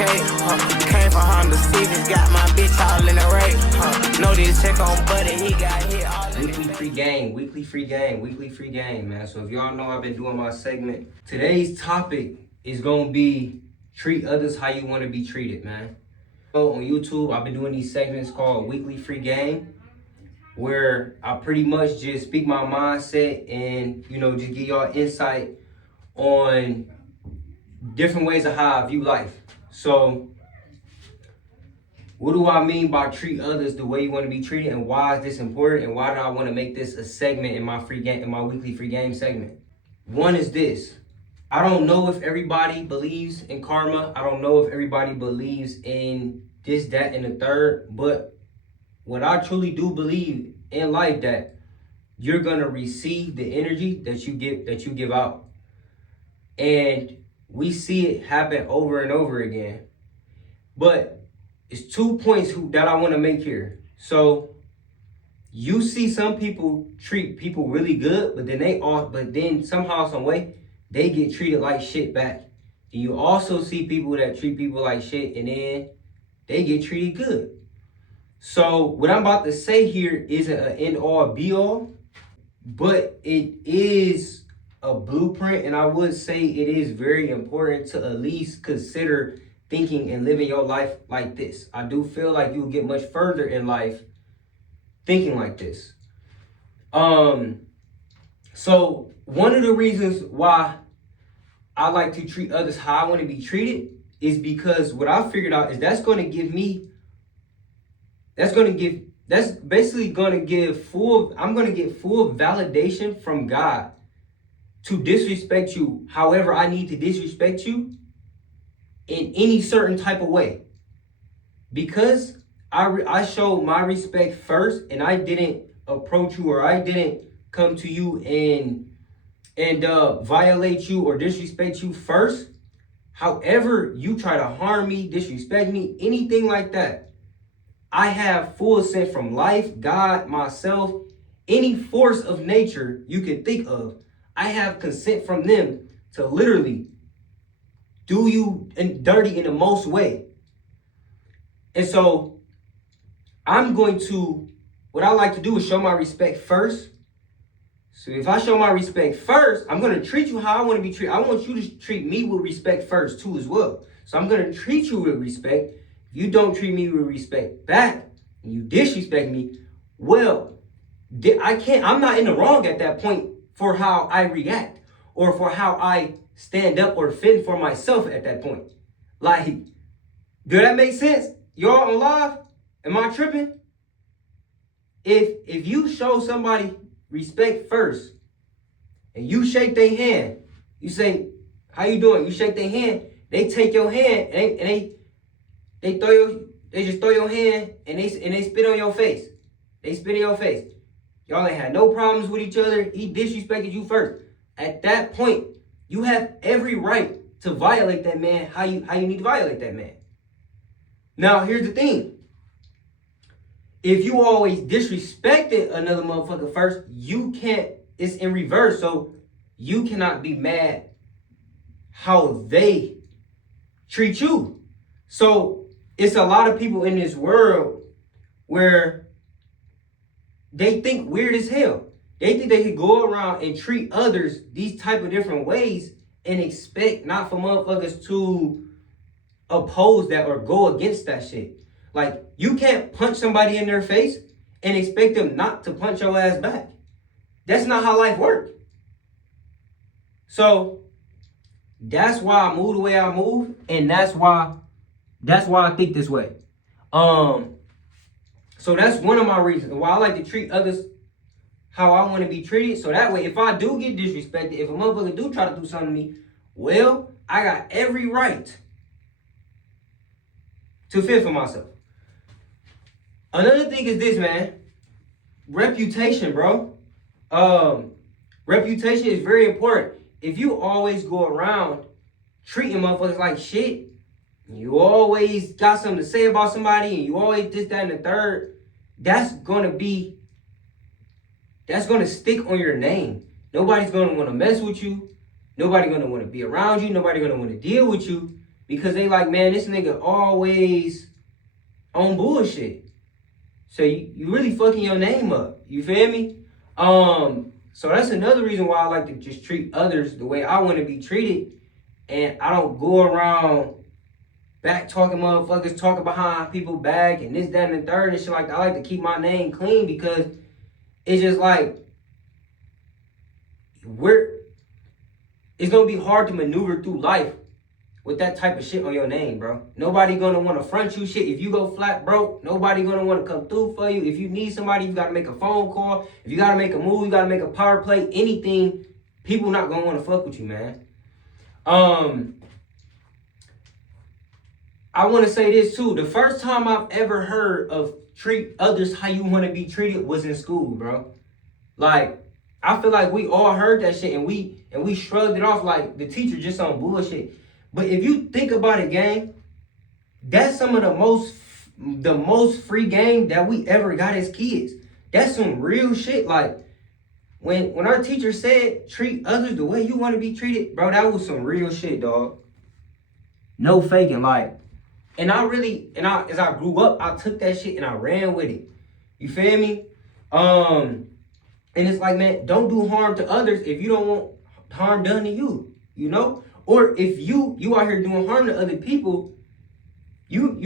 Came from Honda Civics, got my bitch all in the rape. Know this check on Buddy, he got hit all in Weekly free game, man. So if y'all know I've been doing my segment, today's topic is gonna be treat others how you want to be treated, man. So on YouTube, I've been doing these segments called Weekly Free Game, where I pretty much just speak my mindset and, just give y'all insight on different ways of how I view life. So what do I mean by treat others the way you want to be treated, and why is this important, and why do I want to make this a segment in my free game, in my weekly free game segment? One is this. I don't know if everybody believes in karma. I don't know if everybody believes in this, that, and the third, but what I truly do believe in life, that you're gonna receive the energy that you give out. And we see it happen over and over again. But it's 2 points that I want to make here. So you see some people treat people really good, but then somehow, some way, they get treated like shit back. And you also see people that treat people like shit and then they get treated good. So what I'm about to say here isn't an end all be all, but it is a blueprint, and I would say it is very important to at least consider thinking and living your life like this. I do feel like you'll get much further in life thinking like this. So one of the reasons why I like to treat others how I want to be treated is because what I figured out is that's basically going to give I'm going to get full validation from God to disrespect you however I need to disrespect you in any certain type of way. Because I showed my respect first, and I didn't approach you, or I didn't come to you and violate you or disrespect you first. However you try to harm me, disrespect me, anything like that, I have full assent from life, God, myself, any force of nature you can think of. I have consent from them to literally do you dirty in the most way. And so what I like to do is show my respect first. So if I show my respect first, I'm going to treat you how I want to be treated. I want you to treat me with respect first too as well. So I'm going to treat you with respect. If you don't treat me with respect back and you disrespect me, well, I'm not in the wrong at that point for how I react or for how I stand up or fend for myself at that point. Like, does that make sense? Y'all on live? Am I tripping? If you show somebody respect first and you shake their hand, you say, how you doing? You shake their hand, they take your hand and they just throw your hand and they spit on your face. They spit in your face. Y'all ain't had no problems with each other. He disrespected you first. At that point, you have every right to violate that man how you need to violate that man. Now, here's the thing. If you always disrespected another motherfucker first, it's in reverse. So you cannot be mad how they treat you. So it's a lot of people in this world where they think weird as hell. They think they could go around and treat others these type of different ways and expect not for motherfuckers to oppose that or go against that shit. Like, you can't punch somebody in their face and expect them not to punch your ass back. That's not how life works. So that's why I move the way I move, and that's why I think this way. So that's one of my reasons why I like to treat others how I want to be treated. So that way, if I do get disrespected, if a motherfucker do try to do something to me, well, I got every right to fend for myself. Another thing is this, man. Reputation, bro. Reputation is very important. If you always go around treating motherfuckers like shit, you always got something to say about somebody, and you always this, that, and the third, that's gonna stick on your name. Nobody's gonna want to mess with you. Nobody's gonna want to be around you. Nobody's gonna want to deal with you because they like, man, this nigga always on bullshit. So you really fucking your name up. You feel me? So that's another reason why I like to just treat others the way I want to be treated. And I don't go around back talking motherfuckers, talking behind people back and this, that, and the third and shit like that. I like to keep my name clean because it's just like, it's gonna be hard to maneuver through life with that type of shit on your name, bro. Nobody gonna want to front you shit. If you go flat broke, nobody gonna want to come through for you. If you need somebody, you gotta make a phone call. If you gotta make a move, you gotta make a power play, anything, people not gonna want to fuck with you, man. I want to say this too. The first time I've ever heard of treat others how you want to be treated was in school, bro. Like, I feel like we all heard that shit and we shrugged it off like the teacher just on bullshit. But if you think about it, gang, that's some of the most free game that we ever got as kids. That's some real shit. Like, when our teacher said treat others the way you want to be treated, bro, that was some real shit, dog. No faking, like. And as I grew up, I took that shit and I ran with it. You feel me? And it's like, man, don't do harm to others if you don't want harm done to you, you know? Or if you out here doing harm to other people, you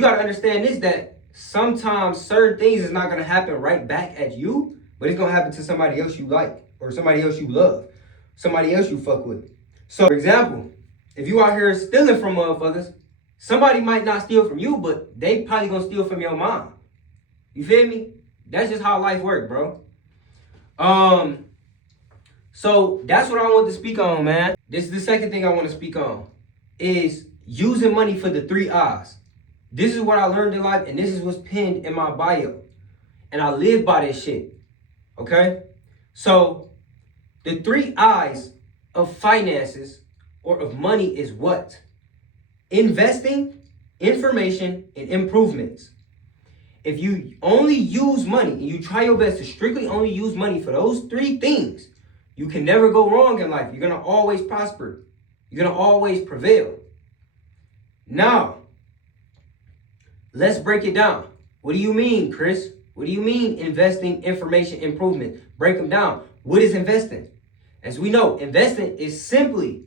gotta understand this, that sometimes certain things is not gonna happen right back at you, but it's gonna happen to somebody else you like, or somebody else you love, somebody else you fuck with. So, for example, if you out here stealing from motherfuckers, somebody might not steal from you, but they probably gonna steal from your mom. You feel me? That's just how life works, bro. So that's what I want to speak on, man. This is the second thing I want to speak on, is using money for the 3 I's. This is what I learned in life, and this is what's pinned in my bio. And I live by this shit, okay? So the 3 I's of finances or of money is what? Investing, information, and improvements. If you only use money and you try your best to strictly only use money for those 3 things, you can never go wrong in life. You're going to always prosper. You're going to always prevail. Now, let's break it down. What do you mean, Chris? What do you mean investing, information, improvement? Break them down. What is investing? As we know, investing is simply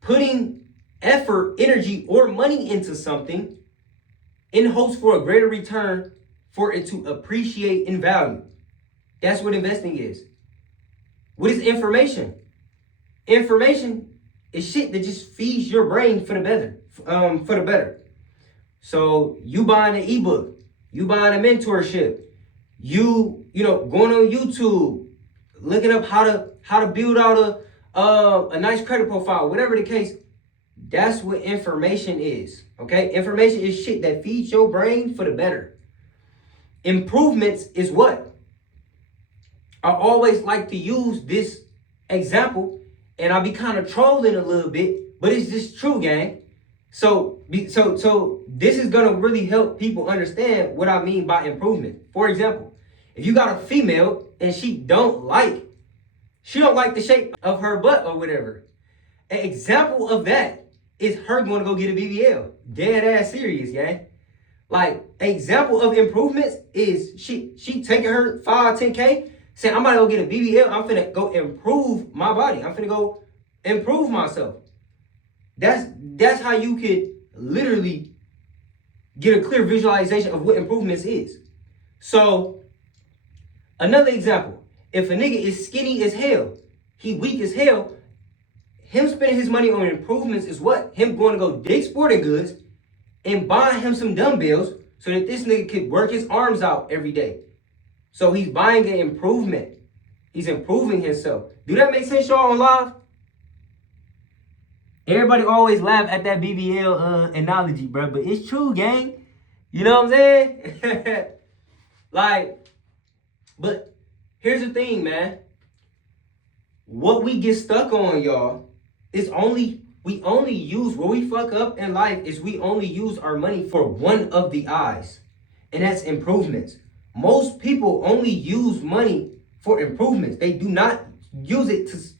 putting effort, energy, or money into something in hopes for a greater return for it to appreciate in value. That's what investing is. What is information? Information is shit that just feeds your brain for the better. So you buying an ebook, you buying a mentorship, you going on YouTube, looking up how to build out a nice credit profile, whatever the case. That's what information is, okay? Information is shit that feeds your brain for the better. Improvements is what? I always like to use this example, and I'll be kind of trolling a little bit, but it's just true, gang. So this is gonna really help people understand what I mean by improvement. For example, if you got a female and she don't like the shape of her butt or whatever, an example of that is her going to go get a BBL. Dead ass serious, gang. Like, an example of improvements is she taking her 5-10K, saying, I'm about to go get a BBL. I'm finna go improve my body. I'm finna go improve myself. That's how you could literally get a clear visualization of what improvements is. So, another example. If a nigga is skinny as hell, he weak as hell, him spending his money on improvements is what? Him going to go dig sporting goods and buying him some dumbbells so that this nigga could work his arms out every day. So he's buying an improvement. He's improving himself. Do that make sense, y'all, on live? Everybody always laugh at that BBL analogy, bro, but it's true, gang. You know what I'm saying? Like, but here's the thing, man. What we get stuck on, y'all, is we only use, where we fuck up in life is we only use our money for one of the I's, and that's improvements. Most people only use money for improvements. They do not use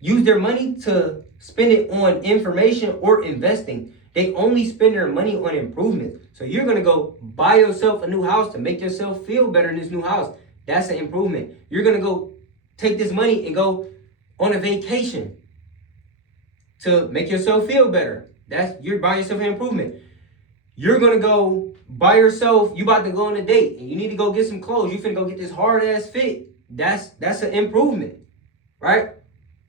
their money to spend it on information or investing. They only spend their money on improvements. So you're going to go buy yourself a new house to make yourself feel better in this new house. That's an improvement. You're going to go take this money and go on a vacation to make yourself feel better. You're buying yourself an improvement. You're going to go buy yourself, you about to go on a date and you need to go get some clothes. You finna go get this hard ass fit. That's an improvement, right?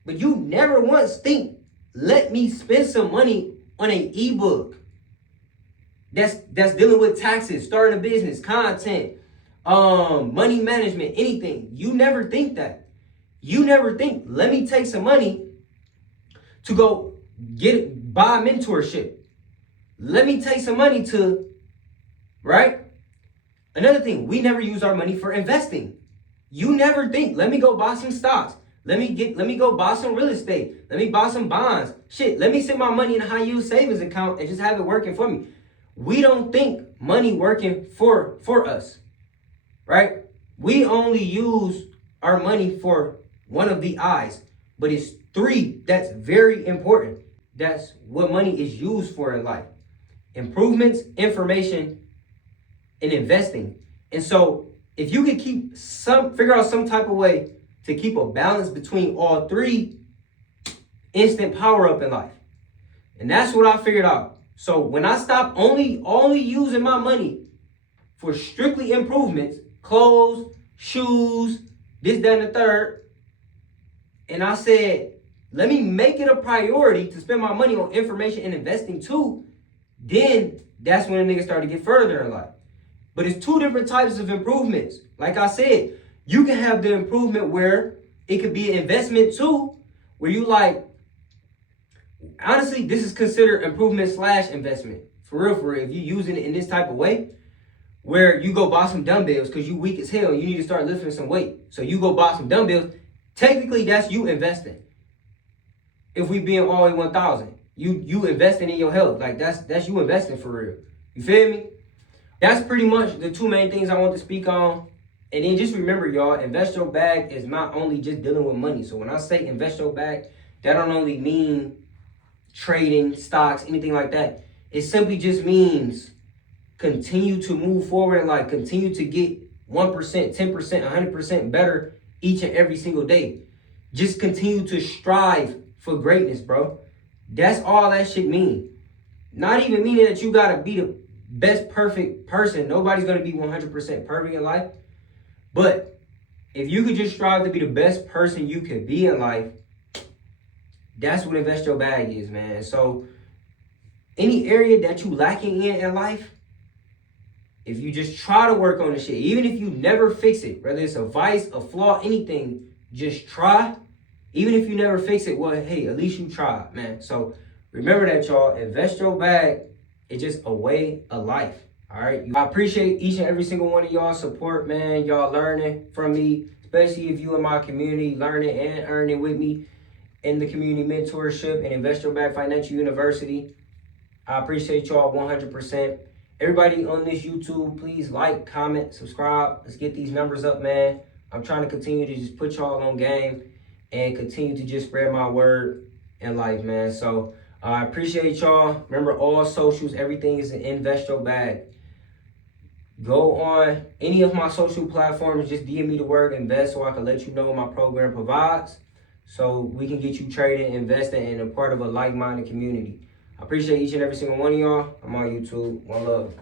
But you never once think, let me spend some money on an ebook that's dealing with taxes, starting a business, content, money management, anything. You never think that. You never think, let me take some money to go buy mentorship. Let me take some money to, right? Another thing, we never use our money for investing. You never think, let me go buy some stocks. Let me go buy some real estate. Let me buy some bonds. Shit, let me send my money in a high yield savings account and just have it working for me. We don't think money working for us, right? We only use our money for one of the I's, but it's three that's very important. That's what money is used for in life. Improvements, information, and investing. And so if you could figure out some type of way to keep a balance between all three, instant power up in life. And that's what I figured out. So when I stopped only using my money for strictly improvements, clothes, shoes, this, that, and the third, and I said, let me make it a priority to spend my money on information and investing too, then that's when a nigga started to get further in life. But it's two different types of improvements. Like I said, you can have the improvement where it could be an investment too, where you like, honestly, this is considered improvement / investment. For real, if you using it in this type of way, where you go buy some dumbbells because you weak as hell, you need to start lifting some weight. So you go buy some dumbbells. Technically, that's you investing. If we being all 1,000, you investing in your health. Like that's you investing for real. You feel me? That's pretty much the two main things I want to speak on. And then just remember, y'all, invest your bag is not only just dealing with money. So when I say invest your bag, that don't only mean trading, stocks, anything like that. It simply just means continue to move forward and like continue to get 1%, 10%, 100% better each and every single day. Just continue to strive for greatness, bro. That's all that shit mean. Not even meaning that you gotta be the best perfect person. Nobody's gonna be 100% perfect in life. But if you could just strive to be the best person you could be in life, that's what invest your bag is, man. So any area that you lacking in life, if you just try to work on the shit, even if you never fix it, whether it's a vice, a flaw, anything, just try. Even if you never fix it, well, hey, at least you tried, man. So remember that, y'all. Invest your bag. It's just a way of life. All right. I appreciate each and every single one of y'all's support, man. Y'all learning from me, especially if you in my community, learning and earning with me in the community mentorship and Invest Your Bag Financial University. I appreciate y'all 100%. Everybody on this YouTube, please like, comment, subscribe. Let's get these numbers up, man. I'm trying to continue to just put y'all on game and continue to just spread my word in life, man. So I appreciate y'all. Remember, all socials, everything is in Invest Your Bag. Go on any of my social platforms, just DM me the word invest so I can let you know what my program provides, so we can get you trading, investing, and a part of a like-minded community. I appreciate each and every single one of y'all. I'm on YouTube. One love.